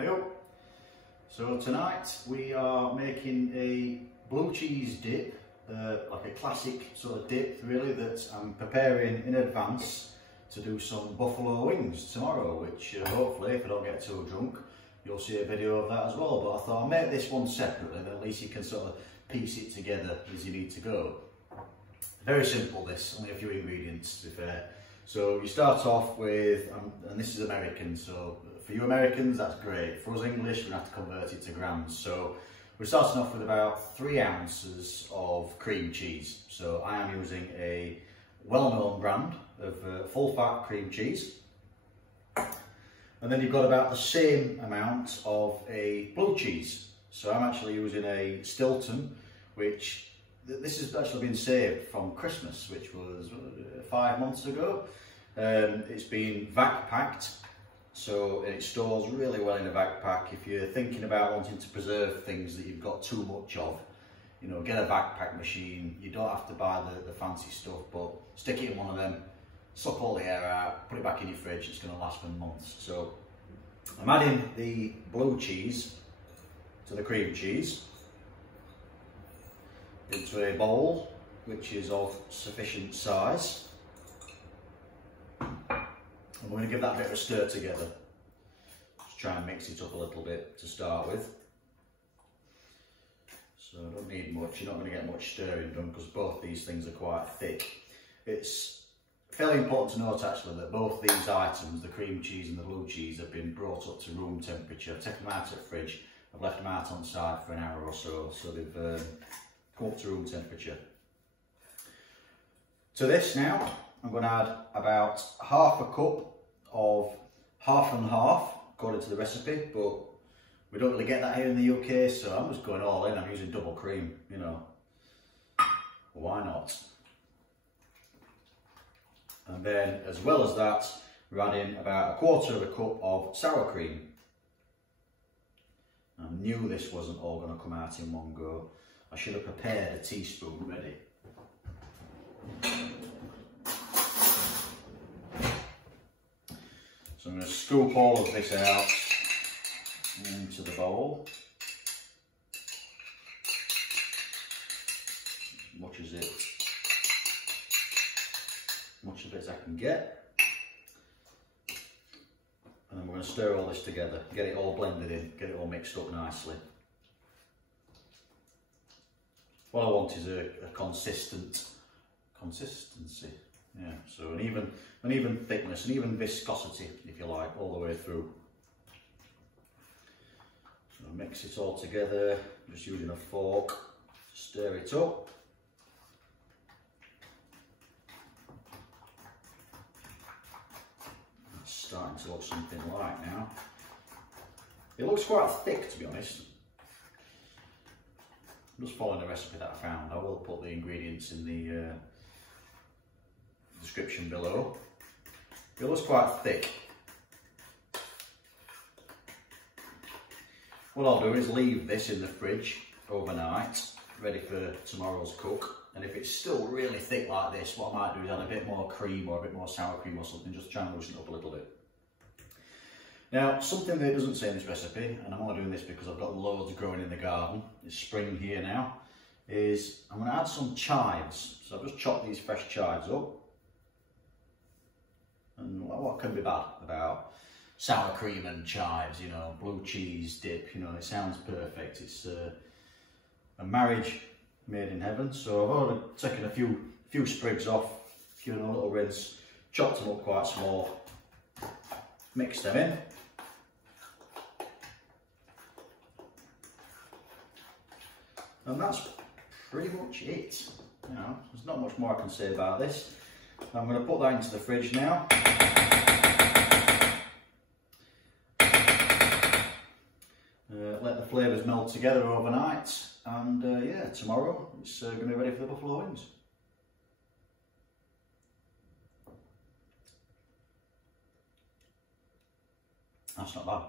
Hello. So tonight we are making a blue cheese dip, like a classic sort of dip really, that I'm preparing in advance to do some buffalo wings tomorrow, which hopefully, if I don't get too drunk, you'll see a video of that as well. But I thought I'll make this one separately, then at least you can sort of piece it together as you need to go. Very simple this, only a few ingredients to be fair. So you start off with, and this is American, so for you Americans that's great. For us English, we're going to have to convert it to grams. So we're starting off with about 3 ounces of cream cheese. So I am using a well-known brand of full-fat cream cheese. And then you've got about the same amount of a blue cheese. So I'm actually using a Stilton, which this has actually been saved from Christmas, which was 5 months ago. It's been vac packed, so it stores really well in a vac pack. If you're thinking about wanting to preserve things that you've got too much of, you know, get a vac pack machine. You don't have to buy the fancy stuff, but stick it in one of them, suck all the air out, put it back in your fridge. It's going to last for months. So I'm adding the blue cheese to the cream cheese into a bowl which is of sufficient size, and we're going to give that a bit of a stir together. Just try and mix it up a little bit to start with. So I don't need much, you're not going to get much stirring done because both these things are quite thick. It's fairly important to note actually that both these items, the cream cheese and the blue cheese, have been brought up to room temperature. I've taken them out of the fridge, I've left them out on side for an hour or so, so they've come up to room temperature. To this now, I'm going to add about half a cup of half and half, according to the recipe, but we don't really get that here in the UK, so I'm just going all in. I'm using double cream, you know, why not? And then, as well as that, we're adding about 1/4 of a cup of sour cream. I knew this wasn't all going to come out in one go. I should have prepared a teaspoon ready. So I'm going to scoop all of this out into the bowl. Much of it as I can get. And then we're going to stir all this together, get it all blended in, get it all mixed up nicely. What I want is a consistency, yeah. So an even thickness, an even viscosity, if you like, all the way through. So mix it all together, just using a fork, stir it up. It's starting to look something like now. It looks quite thick, to be honest. I'm just following the recipe that I found. I will put the ingredients in the description below. It looks quite thick. What I'll do is leave this in the fridge overnight, ready for tomorrow's cook. And if it's still really thick like this, what I might do is add a bit more cream or a bit more sour cream or something, just try and loosen it up a little bit. Now, something that doesn't say in this recipe, and I'm only doing this because I've got loads growing in the garden, it's spring here now, is I'm going to add some chives. So I've just chopped these fresh chives up. And what can be bad about sour cream and chives, you know, blue cheese dip, you know, it sounds perfect. It's a marriage made in heaven. So I've already taken a few sprigs off, given a little rinse, chopped them up quite small, mixed them in. And that's pretty much it. You know, there's not much more I can say about this. I'm going to put that into the fridge now. Let the flavours melt together overnight, and yeah, tomorrow it's going to be ready for the buffalo wings. That's not bad.